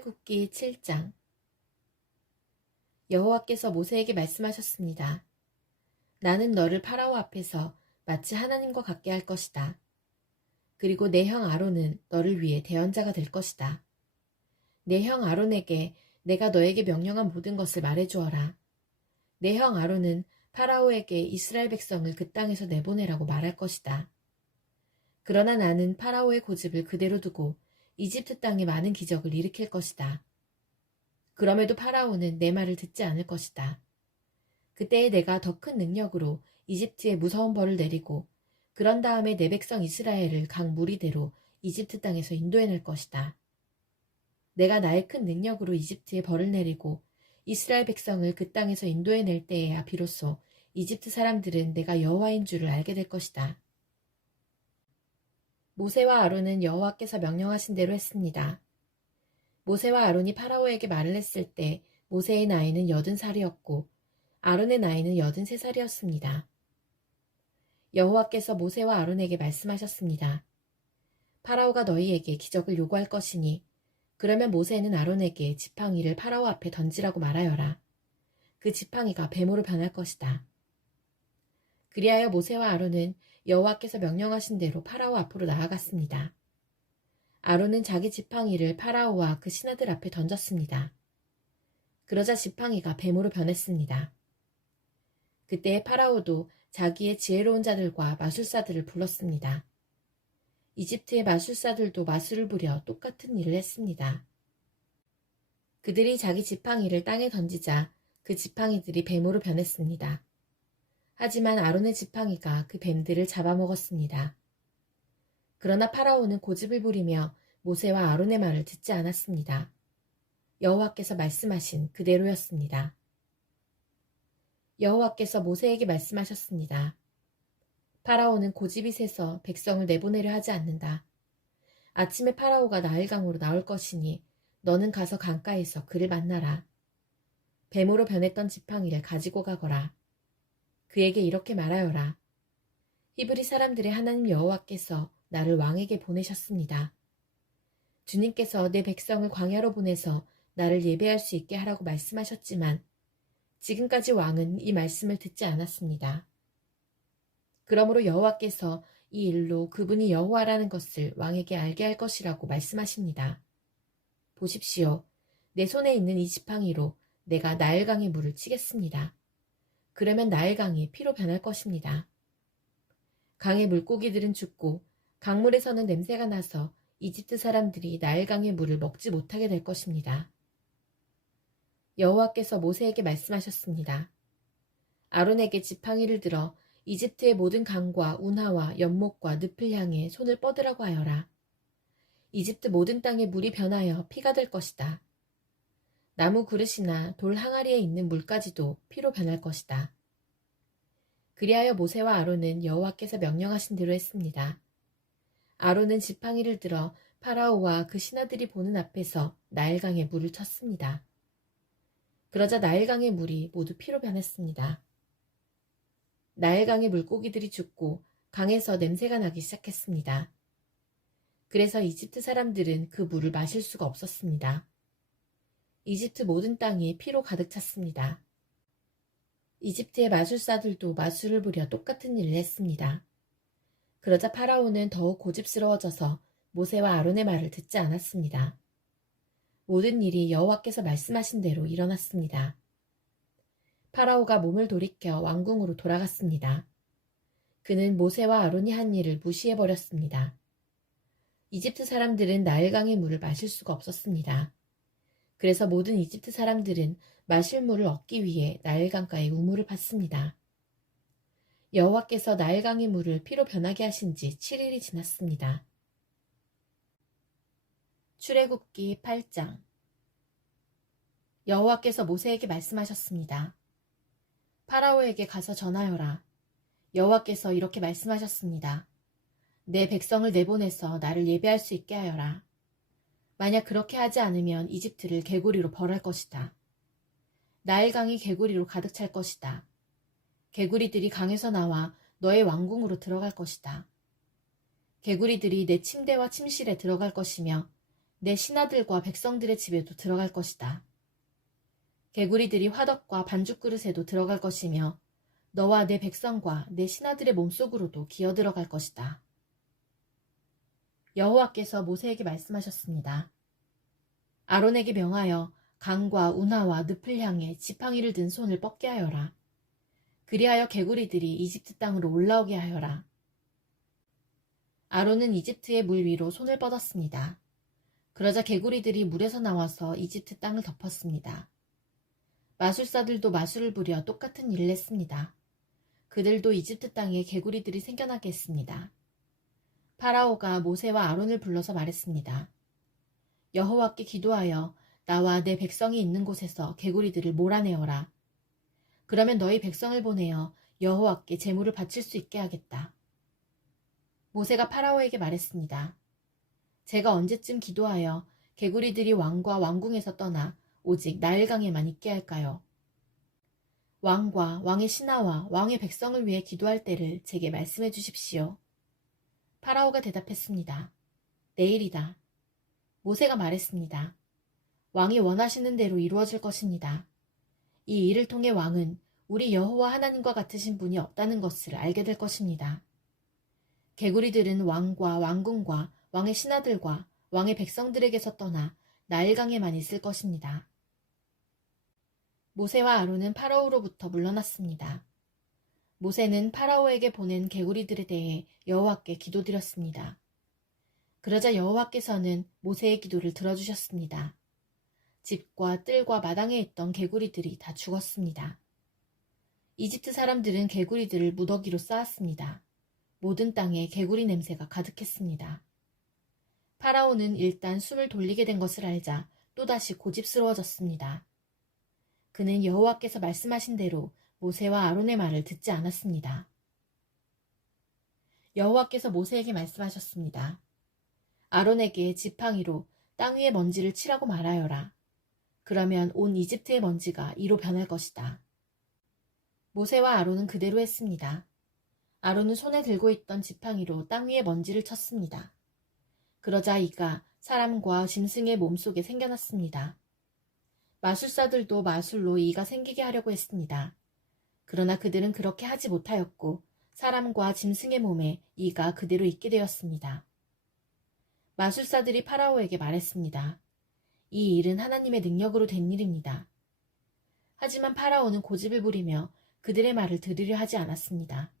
출애굽기 7장. 여호와께서 모세에게 말씀하셨습니다. 나는 너를 파라오 앞에서 마치 하나님과 같게 할 것이다. 그리고 내 형 아론은 너를 위해 대언자가 될 것이다. 내 형 아론에게 내가 너에게 명령한 모든 것을 말해주어라. 내 형 아론은 파라오에게 이스라엘 백성을 그 땅에서 내보내라고 말할 것이다. 그러나 나는 파라오의 고집을 그대로 두고 이집트 땅에 많은 기적을 일으킬 것이다. 그럼에도 파라오는 내 말을 듣지 않을 것이다. 그때에 내가 더 큰 능력으로 이집트에 무서운 벌을 내리고 그런 다음에 내 백성 이스라엘을 각 무리대로 이집트 땅에서 인도해낼 것이다. 내가 나의 큰 능력으로 이집트에 벌을 내리고 이스라엘 백성을 그 땅에서 인도해낼 때에야 비로소 이집트 사람들은 내가 여호와인 줄을 알게 될 것이다. 모세와 아론은 여호와께서 명령하신 대로 했습니다. 모세와 아론이 파라오에게 말을 했을 때 모세의 나이는 80살이었고 아론의 나이는 83살이었습니다. 여호와께서 모세와 아론에게 말씀하셨습니다. 파라오가 너희에게 기적을 요구할 것이니 그러면 모세는 아론에게 지팡이를 파라오 앞에 던지라고 말하여라. 그 지팡이가 뱀으로 변할 것이다. 그리하여 모세와 아론은 여호와께서 명령하신 대로 파라오 앞으로 나아갔습니다. 아론은 자기 지팡이를 파라오와 그 신하들 앞에 던졌습니다. 그러자 지팡이가 뱀으로 변했습니다. 그때의 파라오도 자기의 지혜로운 자들과 마술사들을 불렀습니다. 이집트의 마술사들도 마술을 부려 똑같은 일을 했습니다. 그들이 자기 지팡이를 땅에 던지자 그 지팡이들이 뱀으로 변했습니다. 하지만 아론의 지팡이가 그 뱀들을 잡아먹었습니다. 그러나 파라오는 고집을 부리며 모세와 아론의 말을 듣지 않았습니다. 여호와께서 말씀하신 그대로였습니다. 여호와께서 모세에게 말씀하셨습니다. 파라오는 고집이 세서 백성을 내보내려 하지 않는다. 아침에 파라오가 나일강으로 나올 것이니 너는 가서 강가에서 그를 만나라. 뱀으로 변했던 지팡이를 가지고 가거라. 그에게 이렇게 말하여라. 히브리 사람들의 하나님 여호와께서 나를 왕에게 보내셨습니다. 주님께서 내 백성을 광야로 보내서 나를 예배할 수 있게 하라고 말씀하셨지만 지금까지 왕은 이 말씀을 듣지 않았습니다. 그러므로 여호와께서 이 일로 그분이 여호와라는 것을 왕에게 알게 할 것이라고 말씀하십니다. 보십시오. 내 손에 있는 이 지팡이로 내가 나일강의 물을 치겠습니다. 그러면 나일강이 피로 변할 것입니다. 강의 물고기들은 죽고 강물에서는 냄새가 나서 이집트 사람들이 나일강의 물을 먹지 못하게 될 것입니다. 여호와께서 모세에게 말씀하셨습니다. 아론에게 지팡이를 들어 이집트의 모든 강과 운하와 연못과 늪을 향해 손을 뻗으라고 하여라. 이집트 모든 땅에 물이 변하여 피가 될 것이다. 나무 그릇이나 돌 항아리에 있는 물까지도 피로 변할 것이다. 그리하여 모세와 아론은 여호와께서 명령하신 대로 했습니다. 아론은 지팡이를 들어 파라오와 그 신하들이 보는 앞에서 나일강에 물을 쳤습니다. 그러자 나일강의 물이 모두 피로 변했습니다. 나일강의 물고기들이 죽고 강에서 냄새가 나기 시작했습니다. 그래서 이집트 사람들은 그 물을 마실 수가 없었습니다. 이집트 모든 땅이 피로 가득 찼습니다. 이집트의 마술사들도 마술을 부려 똑같은 일을 했습니다. 그러자 파라오는 더욱 고집스러워져서 모세와 아론의 말을 듣지 않았습니다. 모든 일이 여호와께서 말씀하신 대로 일어났습니다. 파라오가 몸을 돌이켜 왕궁으로 돌아갔습니다. 그는 모세와 아론이 한 일을 무시해버렸습니다. 이집트 사람들은 나일강의 물을 마실 수가 없었습니다. 그래서 모든 이집트 사람들은 마실 물을 얻기 위해 나일강가에 우물을 팠습니다. 여호와께서 나일강의 물을 피로 변하게 하신 지 7일이 지났습니다. 출애굽기 8장. 여호와께서 모세에게 말씀하셨습니다. 파라오에게 가서 전하여라. 여호와께서 이렇게 말씀하셨습니다. 내 백성을 내보내서 나를 예배할 수 있게 하여라. 만약 그렇게 하지 않으면 이집트를 개구리로 벌할 것이다. 나일강이 개구리로 가득 찰 것이다. 개구리들이 강에서 나와 너의 왕궁으로 들어갈 것이다. 개구리들이 내 침대와 침실에 들어갈 것이며 내 신하들과 백성들의 집에도 들어갈 것이다. 개구리들이 화덕과 반죽 그릇에도 들어갈 것이며 너와 내 백성과 내 신하들의 몸속으로도 기어 들어갈 것이다. 여호와께서 모세에게 말씀하셨습니다. 아론에게 명하여 강과 운하와 늪을 향해 지팡이를 든 손을 뻗게 하여라. 그리하여 개구리들이 이집트 땅으로 올라오게 하여라. 아론은 이집트의 물 위로 손을 뻗었습니다. 그러자 개구리들이 물에서 나와서 이집트 땅을 덮었습니다. 마술사들도 마술을 부려 똑같은 일을 했습니다. 그들도 이집트 땅에 개구리들이 생겨나게 했습니다. 파라오가 모세와 아론을 불러서 말했습니다. 여호와께 기도하여 나와 내 백성이 있는 곳에서 개구리들을 몰아내어라. 그러면 너희 백성을 보내어 여호와께 제물을 바칠 수 있게 하겠다. 모세가 파라오에게 말했습니다. 제가 언제쯤 기도하여 개구리들이 왕과 왕궁에서 떠나 오직 나일강에만 있게 할까요? 왕과 왕의 신하와 왕의 백성을 위해 기도할 때를 제게 말씀해 주십시오. 파라오가 대답했습니다. 내일이다. 모세가 말했습니다. 왕이 원하시는 대로 이루어질 것입니다. 이 일을 통해 왕은 우리 여호와 하나님과 같으신 분이 없다는 것을 알게 될 것입니다. 개구리들은 왕과 왕궁과 왕의 신하들과 왕의 백성들에게서 떠나 나일강에만 있을 것입니다. 모세와 아론은 파라오로부터 물러났습니다. 모세는 파라오에게 보낸 개구리들에 대해 여호와께 기도드렸습니다. 그러자 여호와께서는 모세의 기도를 들어주셨습니다. 집과 뜰과 마당에 있던 개구리들이 다 죽었습니다. 이집트 사람들은 개구리들을 무더기로 쌓았습니다. 모든 땅에 개구리 냄새가 가득했습니다. 파라오는 일단 숨을 돌리게 된 것을 알자 또다시 고집스러워졌습니다. 그는 여호와께서 말씀하신 대로 모세와 아론의 말을 듣지 않았습니다. 여호와께서 모세에게 말씀하셨습니다. 아론에게 지팡이로 땅 위의 먼지를 치라고 말하여라. 그러면 온 이집트의 먼지가 이로 변할 것이다. 모세와 아론은 그대로 했습니다. 아론은 손에 들고 있던 지팡이로 땅 위에 먼지를 쳤습니다. 그러자 이가 사람과 짐승의 몸속에 생겨났습니다. 마술사들도 마술로 이가 생기게 하려고 했습니다. 그러나 그들은 그렇게 하지 못하였고 사람과 짐승의 몸에 이가 그대로 있게 되었습니다. 마술사들이 파라오에게 말했습니다. 이 일은 하나님의 능력으로 된 일입니다. 하지만 파라오는 고집을 부리며 그들의 말을 들으려 하지 않았습니다.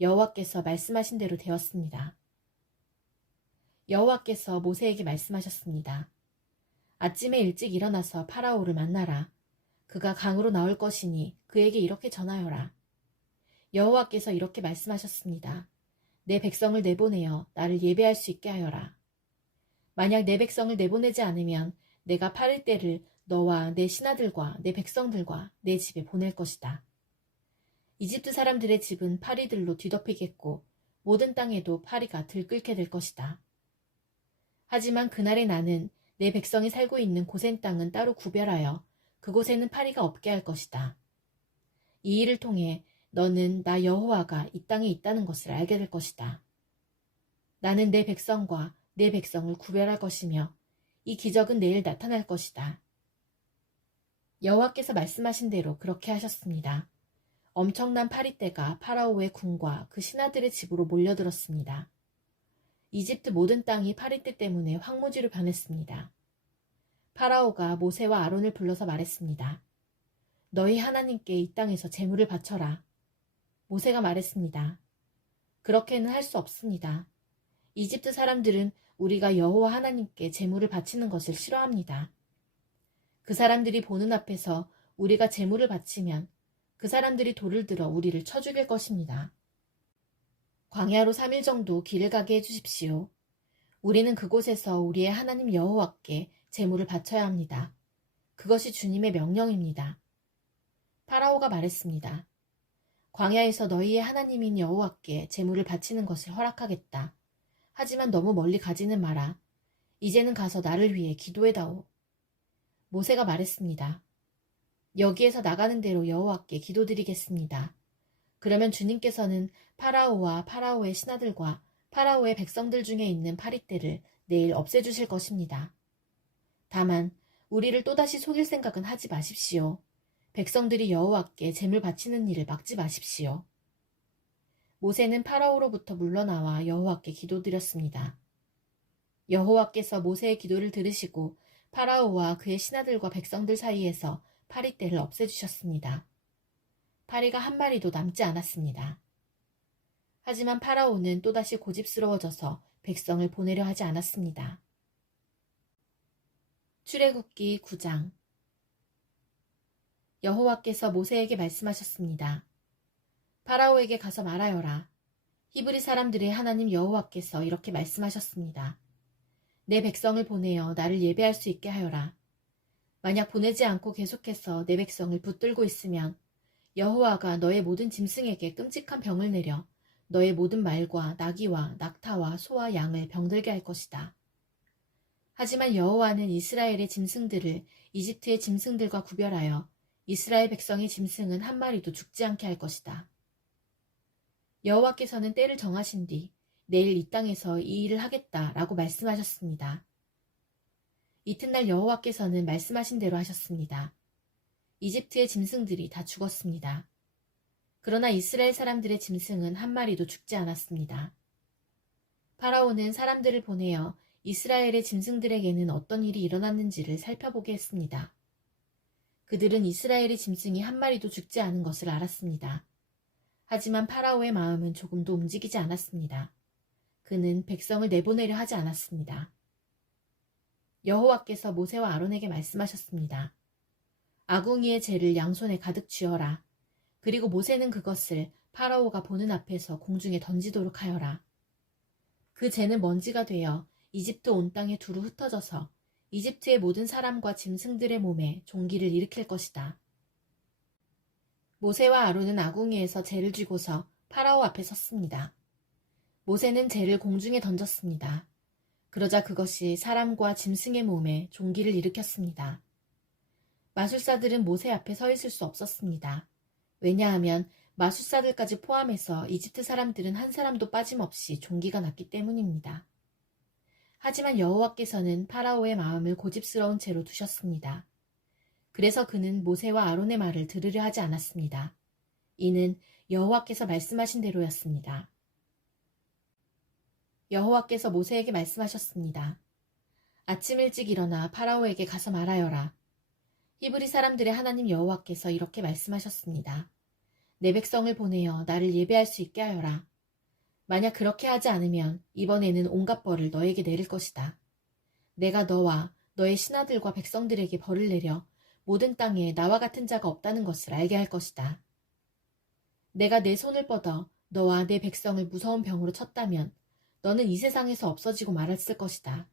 여호와께서 말씀하신 대로 되었습니다. 여호와께서 모세에게 말씀하셨습니다. 아침에 일찍 일어나서 파라오를 만나라. 그가 강으로 나올 것이니 그에게 이렇게 전하여라. 여호와께서 이렇게 말씀하셨습니다. 내 백성을 내보내어 나를 예배할 수 있게 하여라. 만약 내 백성을 내보내지 않으면 내가 파릴 때를 너와 내 신하들과 내 백성들과 내 집에 보낼 것이다. 이집트 사람들의 집은 파리들로 뒤덮이겠고 모든 땅에도 파리가 들끓게 될 것이다. 하지만 그날에 나는 내 백성이 살고 있는 고센 땅은 따로 구별하여 그곳에는 파리가 없게 할 것이다. 이 일을 통해 너는 나 여호와가 이 땅에 있다는 것을 알게 될 것이다. 나는 내 백성과 내 백성을 구별할 것이며 이 기적은 내일 나타날 것이다. 여호와께서 말씀하신 대로 그렇게 하셨습니다. 엄청난 파리떼가 파라오의 궁과 그 신하들의 집으로 몰려들었습니다. 이집트 모든 땅이 파리떼 때문에 황무지로 변했습니다. 파라오가 모세와 아론을 불러서 말했습니다. 너희 하나님께 이 땅에서 제물을 바쳐라. 모세가 말했습니다. 그렇게는 할 수 없습니다. 이집트 사람들은 우리가 여호와 하나님께 제물을 바치는 것을 싫어합니다. 그 사람들이 보는 앞에서 우리가 제물을 바치면 그 사람들이 돌을 들어 우리를 쳐 죽일 것입니다. 광야로 3일 정도 길을 가게 해주십시오. 우리는 그곳에서 우리의 하나님 여호와께 제물을 바쳐야 합니다. 그것이 주님의 명령입니다. 파라오가 말했습니다. 광야에서 너희의 하나님인 여호와께 제물을 바치는 것을 허락하겠다. 하지만 너무 멀리 가지는 마라. 이제는 가서 나를 위해 기도해다오. 모세가 말했습니다. 여기에서 나가는 대로 여호와께 기도드리겠습니다. 그러면 주님께서는 파라오와 파라오의 신하들과 파라오의 백성들 중에 있는 파리떼를 내일 없애주실 것입니다. 다만 우리를 또다시 속일 생각은 하지 마십시오. 백성들이 여호와께 제물 바치는 일을 막지 마십시오. 모세는 파라오로부터 물러나와 여호와께 기도드렸습니다. 여호와께서 모세의 기도를 들으시고 파라오와 그의 신하들과 백성들 사이에서 파리떼를 없애주셨습니다. 파리가 한 마리도 남지 않았습니다. 하지만 파라오는 또다시 고집스러워져서 백성을 보내려 하지 않았습니다. 출애굽기 9장. 여호와께서 모세에게 말씀하셨습니다. 파라오에게 가서 말하여라. 히브리 사람들의 하나님 여호와께서 이렇게 말씀하셨습니다. 내 백성을 보내어 나를 예배할 수 있게 하여라. 만약 보내지 않고 계속해서 내 백성을 붙들고 있으면 여호와가 너의 모든 짐승에게 끔찍한 병을 내려 너의 모든 말과 나귀와 낙타와 소와 양을 병들게 할 것이다. 하지만 여호와는 이스라엘의 짐승들을 이집트의 짐승들과 구별하여 이스라엘 백성의 짐승은 한 마리도 죽지 않게 할 것이다. 여호와께서는 때를 정하신 뒤 내일 이 땅에서 이 일을 하겠다라고 말씀하셨습니다. 이튿날 여호와께서는 말씀하신 대로 하셨습니다. 이집트의 짐승들이 다 죽었습니다. 그러나 이스라엘 사람들의 짐승은 한 마리도 죽지 않았습니다. 파라오는 사람들을 보내어 이스라엘의 짐승들에게는 어떤 일이 일어났는지를 살펴보게 했습니다. 그들은 이스라엘의 짐승이 한 마리도 죽지 않은 것을 알았습니다. 하지만 파라오의 마음은 조금도 움직이지 않았습니다. 그는 백성을 내보내려 하지 않았습니다. 여호와께서 모세와 아론에게 말씀하셨습니다. 아궁이의 재를 양손에 가득 쥐어라. 그리고 모세는 그것을 파라오가 보는 앞에서 공중에 던지도록 하여라. 그 재는 먼지가 되어 이집트 온 땅에 두루 흩어져서 이집트의 모든 사람과 짐승들의 몸에 종기를 일으킬 것이다. 모세와 아론은 아궁이에서 재를 쥐고서 파라오 앞에 섰습니다. 모세는 재를 공중에 던졌습니다. 그러자 그것이 사람과 짐승의 몸에 종기를 일으켰습니다. 마술사들은 모세 앞에 서 있을 수 없었습니다. 왜냐하면 마술사들까지 포함해서 이집트 사람들은 한 사람도 빠짐없이 종기가 났기 때문입니다. 하지만 여호와께서는 파라오의 마음을 고집스러운 채로 두셨습니다. 그래서 그는 모세와 아론의 말을 들으려 하지 않았습니다. 이는 여호와께서 말씀하신 대로였습니다. 여호와께서 모세에게 말씀하셨습니다. 아침 일찍 일어나 파라오에게 가서 말하여라. 히브리 사람들의 하나님 여호와께서 이렇게 말씀하셨습니다. 내 백성을 보내어 나를 예배할 수 있게 하여라. 만약 그렇게 하지 않으면 이번에는 온갖 벌을 너에게 내릴 것이다. 내가 너와 너의 신하들과 백성들에게 벌을 내려 모든 땅에 나와 같은 자가 없다는 것을 알게 할 것이다. 내가 내 손을 뻗어 너와 내 백성을 무서운 병으로 쳤다면 너는 이 세상에서 없어지고 말았을 것이다.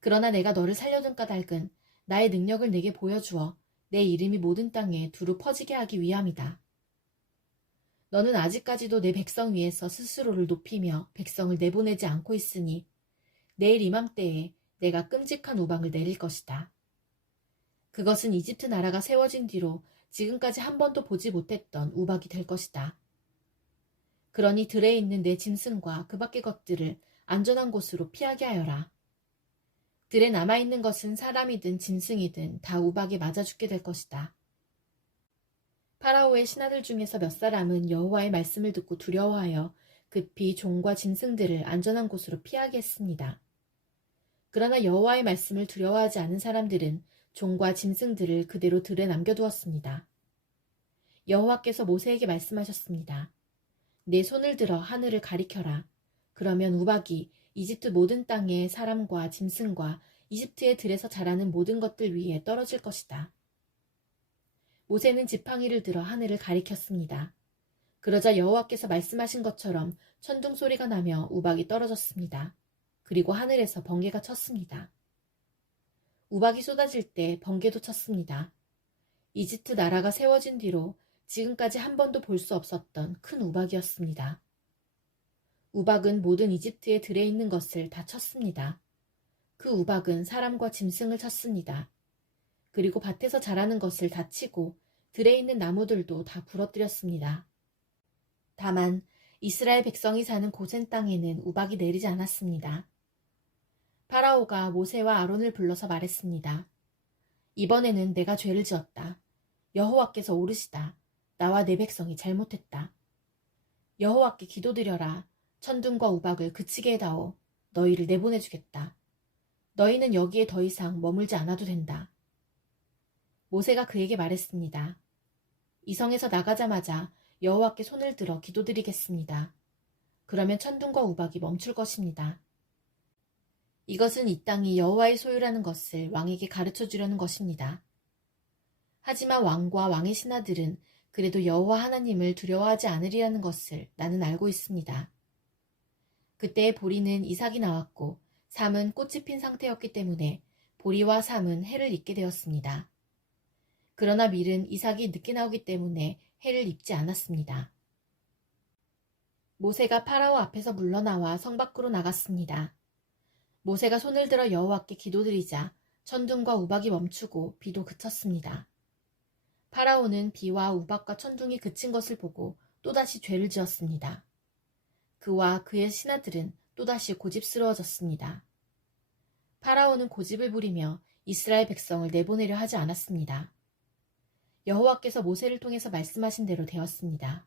그러나 내가 너를 살려둔 까닭은 나의 능력을 내게 보여주어 내 이름이 모든 땅에 두루 퍼지게 하기 위함이다. 너는 아직까지도 내 백성 위에서 스스로를 높이며 백성을 내보내지 않고 있으니 내일 이맘때에 내가 끔찍한 우박을 내릴 것이다. 그것은 이집트 나라가 세워진 뒤로 지금까지 한 번도 보지 못했던 우박이 될 것이다. 그러니 들에 있는 내 짐승과 그 밖의 것들을 안전한 곳으로 피하게 하여라. 들에 남아있는 것은 사람이든 짐승이든 다 우박에 맞아 죽게 될 것이다. 파라오의 신하들 중에서 몇 사람은 여호와의 말씀을 듣고 두려워하여 급히 종과 짐승들을 안전한 곳으로 피하게 했습니다. 그러나 여호와의 말씀을 두려워하지 않은 사람들은 종과 짐승들을 그대로 들에 남겨두었습니다. 여호와께서 모세에게 말씀하셨습니다. 내 손을 들어 하늘을 가리켜라. 그러면 우박이 이집트 모든 땅의 사람과 짐승과 이집트의 들에서 자라는 모든 것들 위에 떨어질 것이다. 모세는 지팡이를 들어 하늘을 가리켰습니다. 그러자 여호와께서 말씀하신 것처럼 천둥 소리가 나며 우박이 떨어졌습니다. 그리고 하늘에서 번개가 쳤습니다. 우박이 쏟아질 때 번개도 쳤습니다. 이집트 나라가 세워진 뒤로 지금까지 한 번도 볼 수 없었던 큰 우박이었습니다. 우박은 모든 이집트의 들에 있는 것을 다 쳤습니다. 그 우박은 사람과 짐승을 쳤습니다. 그리고 밭에서 자라는 것을 다 치고 들에 있는 나무들도 다 부러뜨렸습니다. 다만 이스라엘 백성이 사는 고센 땅에는 우박이 내리지 않았습니다. 파라오가 모세와 아론을 불러서 말했습니다. 이번에는 내가 죄를 지었다. 여호와께서 오르시다. 나와 내 백성이 잘못했다. 여호와께 기도드려라. 천둥과 우박을 그치게 해다오. 너희를 내보내주겠다. 너희는 여기에 더 이상 머물지 않아도 된다. 모세가 그에게 말했습니다. 이 성에서 나가자마자 여호와께 손을 들어 기도드리겠습니다. 그러면 천둥과 우박이 멈출 것입니다. 이것은 이 땅이 여호와의 소유라는 것을 왕에게 가르쳐 주려는 것입니다. 하지만 왕과 왕의 신하들은 그래도 여호와 하나님을 두려워하지 않으리라는 것을 나는 알고 있습니다. 그때의 보리는 이삭이 나왔고 삼은 꽃이 핀 상태였기 때문에 보리와 삼은 해를 입게 되었습니다. 그러나 밀은 이삭이 늦게 나오기 때문에 해를 입지 않았습니다. 모세가 파라오 앞에서 물러나와 성 밖으로 나갔습니다. 모세가 손을 들어 여호와께 기도드리자 천둥과 우박이 멈추고 비도 그쳤습니다. 파라오는 비와 우박과 천둥이 그친 것을 보고 또다시 죄를 지었습니다. 그와 그의 신하들은 또다시 고집스러워졌습니다. 파라오는 고집을 부리며 이스라엘 백성을 내보내려 하지 않았습니다. 여호와께서 모세를 통해서 말씀하신 대로 되었습니다.